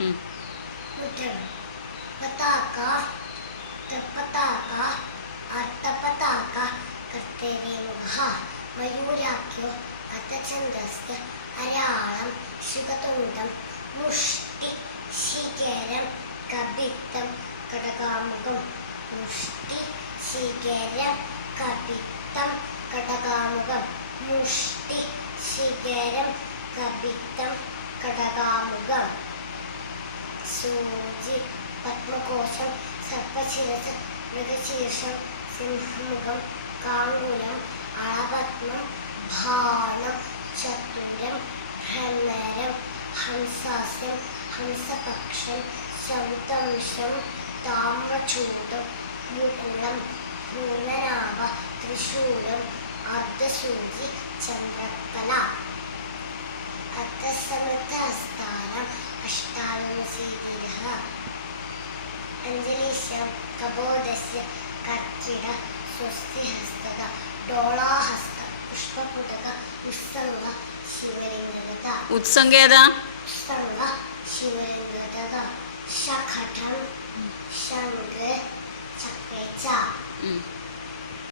മുദ്രകൾ പതാക, തൃപ്പതാക, അർത്ഥപതാക, കർത്തവ്യമുഖ, മയൂരാഖ്യോ അർത്ഥഛന്ദസ്യ, അരാളം, ശുകതുണ്ഡം, മുഷ്ടി, ശിഖരം, കപിത്തം, കടകാമുഖം. മുഷ്ടി, ശിഖരം, കപിത്തം, കടകാമുഖം. മുഷ്ടി, ശിഖരം, കപിത്തം, കടകാമുഖം. സൂചി, പത്മകോശം, സർപ്പശിരസ്, മൃഗശീർഷം, സിംഹമുഖം, കാങ്കുലം, അളപത്മം, ഭാണം, ചതുരം, ഭ്രമരം, ഹംസാസ്യം, ഹംസപക്ഷം, സൗതംശം, താമ്രചൂടം, മുകുളം, പൂർണ്ണനാഭ, ത്രിശൂലം, അർദ്ധസൂചി, ചന്ദ്രക്കല. അർത്ഥസമർത്ഥസ്ഥാനം അഷ്ടാദശീതിരഃ. അഞ്ജലിശം കബോധസ്യ, കർക്കിട, സ്വസ്തിഹസ്തക, ഡോളാഹസ്ത, പുഷ്പപുടക, ഉത്സംഗ, ശിവലിംഗത. ഉത്സംഗേത ഉത്സംഗ, ശിവലിംഗത. ശഖഠം, ശംഖ്, ചക്രേച്ച.